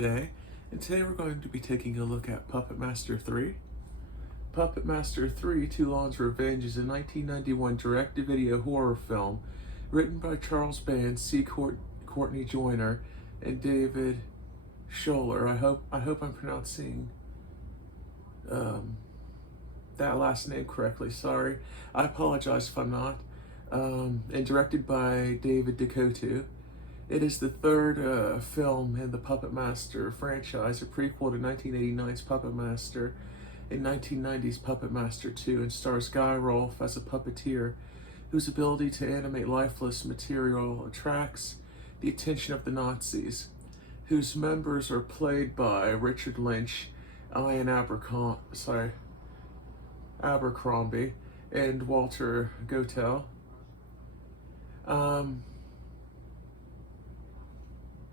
today, and today we're going to be taking a look at Puppet Master 3. Puppet Master 3, Toulon's Revenge is a 1991 direct-to-video horror film written by Charles Band, C. Courtney Joyner, and David Scholler. I hope I'm pronouncing that last name correctly. Sorry, I apologize if I'm not. And directed by David Duchovny. It is the third film in the Puppet Master franchise, a prequel to 1989's Puppet Master and 1990's Puppet Master 2, and stars Guy Rolfe as a puppeteer whose ability to animate lifeless material attracts the attention of the Nazis, whose members are played by Richard Lynch, Ian Abercrombie, and Walter Gotel.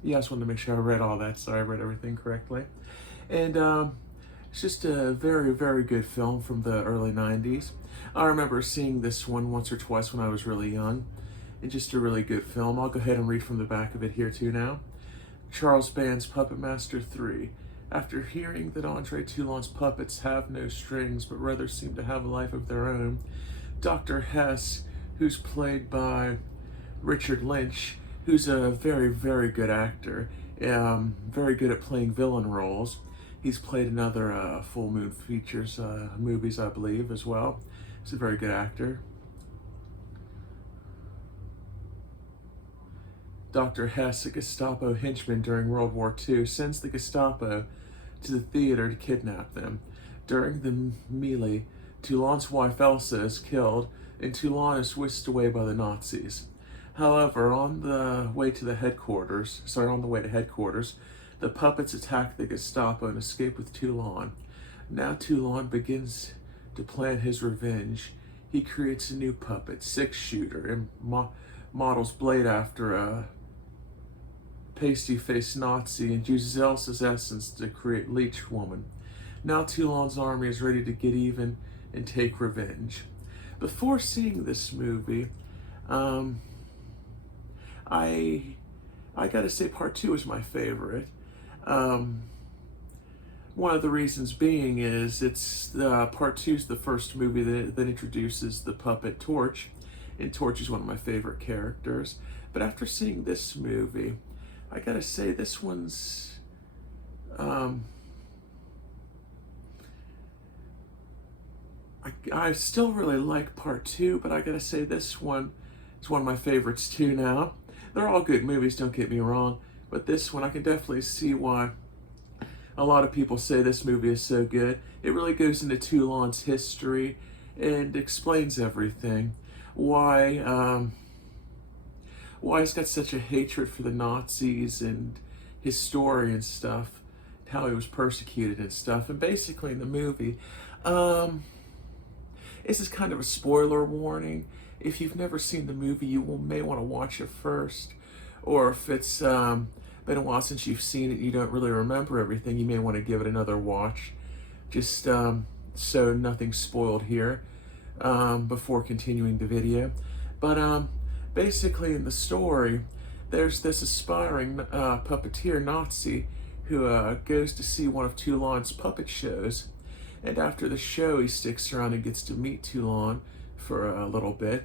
Yeah, I just wanted to make sure I read all that, so I read everything correctly. And it's just a very, very good film from the early 90s. I remember seeing this one once or twice when I was really young, and just a really good film. I'll go ahead and read from the back of it here too now. Charles Band's Puppet Master 3. After hearing that Andre Toulon's puppets have no strings, but rather seem to have a life of their own, Dr. Hess, who's played by Richard Lynch, who's a very, very good actor, very good at playing villain roles. He's played in other Fullmoon features, movies, I believe, as well. He's a very good actor. Dr. Hess, a Gestapo henchman during World War II, sends the Gestapo to the theater to kidnap them. During the melee, Toulon's wife Elsa is killed, and Toulon is whisked away by the Nazis. However, on the way to headquarters, the puppets attack the Gestapo and escape with Toulon. Now Toulon begins to plan his revenge. He creates a new puppet, Six-Shooter, and models Blade after a pasty-faced Nazi, and uses Elsa's essence to create Leech Woman. Now Toulon's army is ready to get even and take revenge. Before seeing this movie, I gotta say part 2 is my favorite. One of the reasons being is part 2 is the first movie that introduces the puppet Torch, and Torch is one of my favorite characters. But after seeing this movie, I gotta say this one's I still really like part 2, but I gotta say this one is one of my favorites too now. They're all good movies, don't get me wrong, but this one I can definitely see why a lot of people say this movie is so good. It really goes into Toulon's history and explains everything. Why he's got such a hatred for the Nazis and his story and stuff, how he was persecuted and stuff. And basically in the movie, this is kind of a spoiler warning. If you've never seen the movie, you may want to watch it first. Or if it's been a while since you've seen it, you don't really remember everything, you may want to give it another watch. Just so nothing's spoiled here before continuing the video. But basically in the story, there's this aspiring puppeteer Nazi who goes to see one of Toulon's puppet shows. And after the show, he sticks around and gets to meet Toulon for a little bit.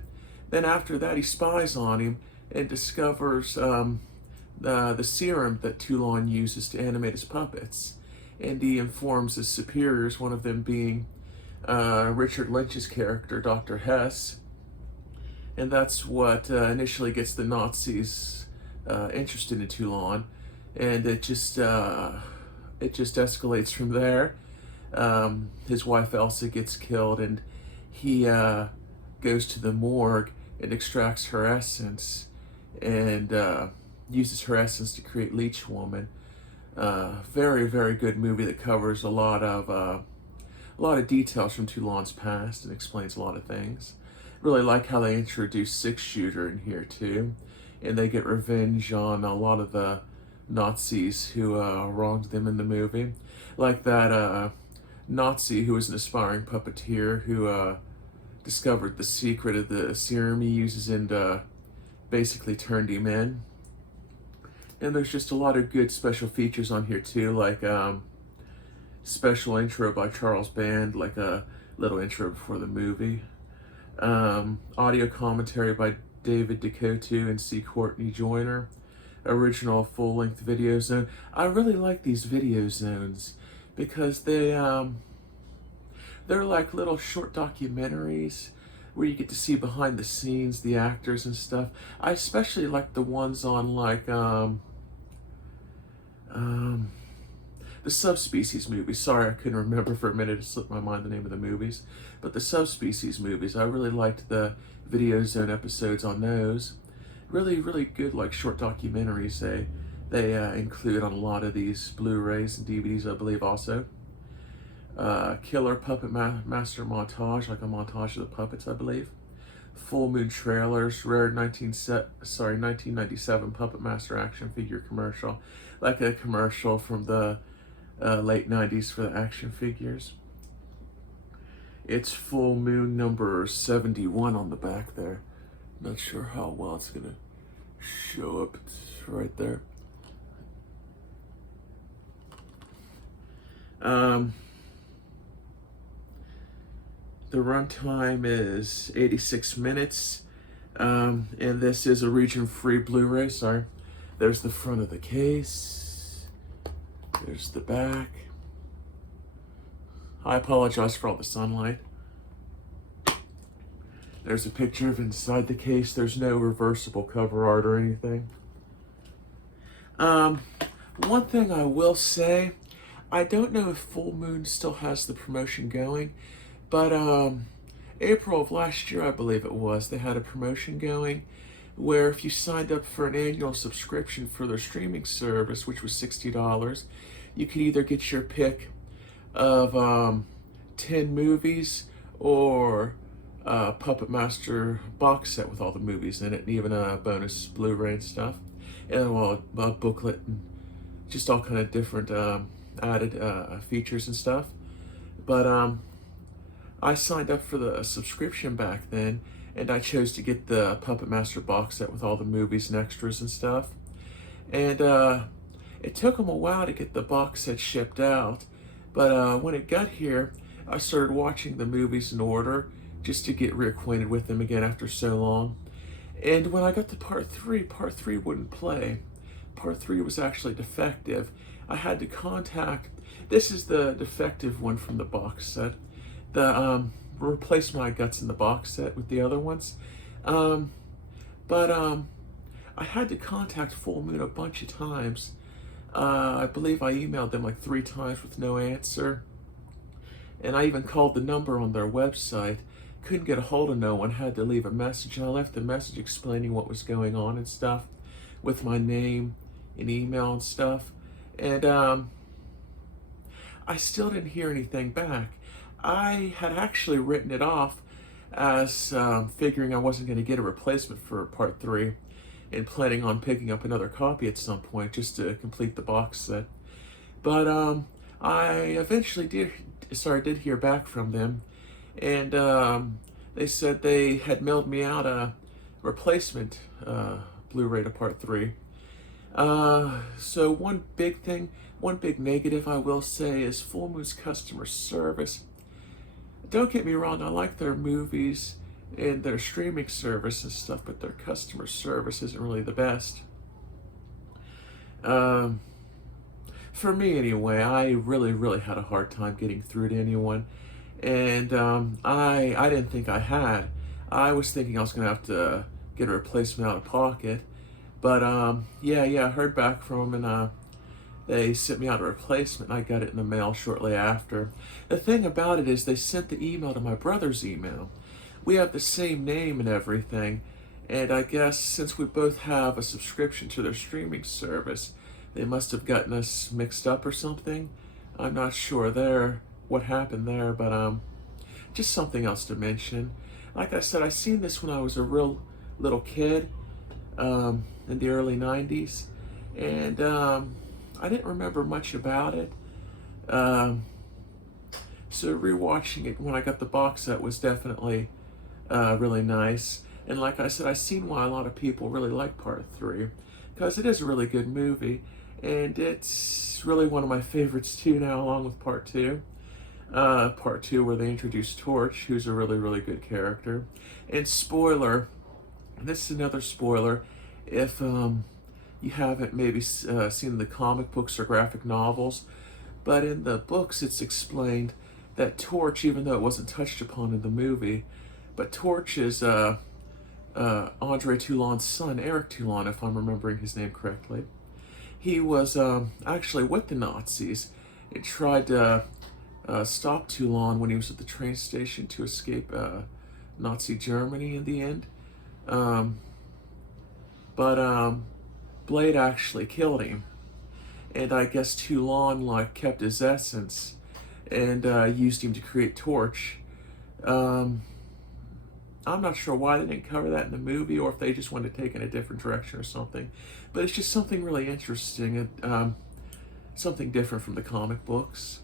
Then after that, he spies on him and discovers the serum that Toulon uses to animate his puppets. And he informs his superiors, one of them being Richard Lynch's character, Dr. Hess. And that's what initially gets the Nazis interested in Toulon. And it just escalates from there. His wife Elsa gets killed, and he goes to the morgue and extracts her essence and uses her essence to create Leech Woman. Very, very good movie that covers a lot of details from Toulon's past and explains a lot of things. Really like how they introduce Six-Shooter in here too, and they get revenge on a lot of the Nazis who wronged them in the movie. Like that Nazi who was an aspiring puppeteer who discovered the secret of the serum he uses and basically turned him in. And there's just a lot of good special features on here too, like special intro by Charles Band, like a little intro before the movie. Audio commentary by David Decoteau and C. Courtney Joyner. Original full-length video zone. I really like these video zones because they're like little short documentaries where you get to see behind the scenes, the actors and stuff. I especially like the ones on like the Subspecies movies. Sorry, I couldn't remember for a minute. It slipped my mind the name of the movies. But the Subspecies movies, I really liked the Video Zone episodes on those. Really, really good, like short documentaries they include on a lot of these Blu-rays and DVDs, I believe, also. Killer Puppet Master montage, like a montage of the puppets, I believe. Fullmoon trailers, rare 1997 Puppet Master action figure commercial, like a commercial from the late 90s for the action figures. It's Fullmoon number 71 on the back there. Not sure how well it's gonna show up. It's right there. The runtime is 86 minutes, and this is a region-free Blu-ray. Sorry. There's the front of the case. There's the back. I apologize for all the sunlight. There's a picture of inside the case. There's no reversible cover art or anything. One thing I will say, I don't know if Fullmoon still has the promotion going, but April of last year, I believe it was, they had a promotion going where if you signed up for an annual subscription for their streaming service, which was $60, you could either get your pick of 10 movies or a Puppet Master box set with all the movies in it, and even a bonus Blu-ray and stuff, and well, a booklet and just all kind of different added features and stuff. But I signed up for the subscription back then, and I chose to get the Puppet Master box set with all the movies and extras and stuff. And it took them a while to get the box set shipped out, but when it got here, I started watching the movies in order just to get reacquainted with them again after so long. And when I got to part three wouldn't play. Part 3 was actually defective. I had to contact, this is the defective one from the box set. The replace my guts in the box set with the other ones. But I had to contact Fullmoon a bunch of times. I believe I emailed them like 3 times with no answer. And I even called the number on their website. Couldn't get a hold of no one, had to leave a message. And I left a message explaining what was going on and stuff with my name and email and stuff. And I still didn't hear anything back. I had actually written it off as figuring I wasn't going to get a replacement for part 3 and planning on picking up another copy at some point just to complete the box set. But I eventually did hear back from them, and they said they had mailed me out a replacement Blu-ray to part 3. So one big negative I will say is Fullmoon's customer service. Don't get me wrong, I like their movies and their streaming service and stuff, but their customer service isn't really the best. For me anyway, I really had a hard time getting through to anyone, and I didn't think I had. I was thinking I was going to have to get a replacement out of pocket, but yeah, I heard back from them, and they sent me out a replacement, and I got it in the mail shortly after. The thing about it is they sent the email to my brother's email. We have the same name and everything, and I guess since we both have a subscription to their streaming service, they must have gotten us mixed up or something. I'm not sure what happened there, but just something else to mention. Like I said, I seen this when I was a real little kid in the early 90s, and I didn't remember much about it. So rewatching it when I got the box set was definitely really nice. And like I said, I seen why a lot of people really like part 3. because it is a really good movie, and it's really one of my favorites too now, along with Part 2. Part 2 where they introduce Torch, who's a really, really good character. And spoiler, this is another spoiler, if you haven't maybe seen the comic books or graphic novels, but in the books it's explained that Torch, even though it wasn't touched upon in the movie, but Torch is Andre Toulon's son, Eric Toulon, if I'm remembering his name correctly. He was actually with the Nazis. It tried to stop Toulon when he was at the train station to escape Nazi Germany in the end. But Blade actually killed him. And I guess Toulon kept his essence and used him to create Torch. I'm not sure why they didn't cover that in the movie, or if they just wanted to take it in a different direction or something. But it's just something really interesting and something different from the comic books.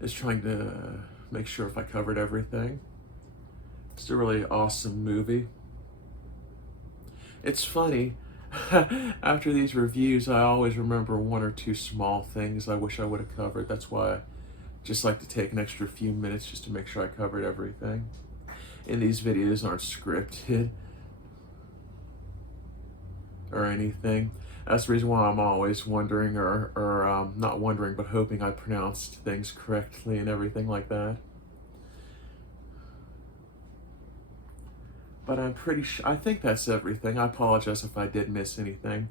Just trying to make sure if I covered everything. It's a really awesome movie. It's funny, after these reviews, I always remember one or two small things I wish I would have covered. That's why I just like to take an extra few minutes just to make sure I covered everything. And these videos aren't scripted or anything. That's the reason why I'm always wondering, or not wondering, but hoping I pronounced things correctly and everything like that. But I'm pretty sure, I think that's everything. I apologize if I did miss anything.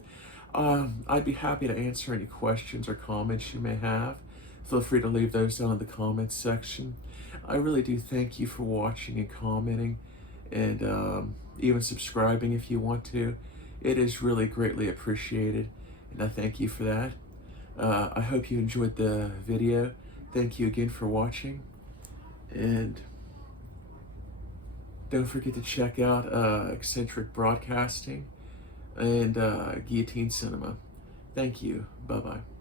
I'd be happy to answer any questions or comments you may have. Feel free to leave those down in the comments section. I really do thank you for watching and commenting, and even subscribing if you want to. It is really greatly appreciated, and I thank you for that. I hope you enjoyed the video. Thank you again for watching, and don't forget to check out Eccentric Broadcasting and Guillotine Cinema. Thank you. Bye-bye.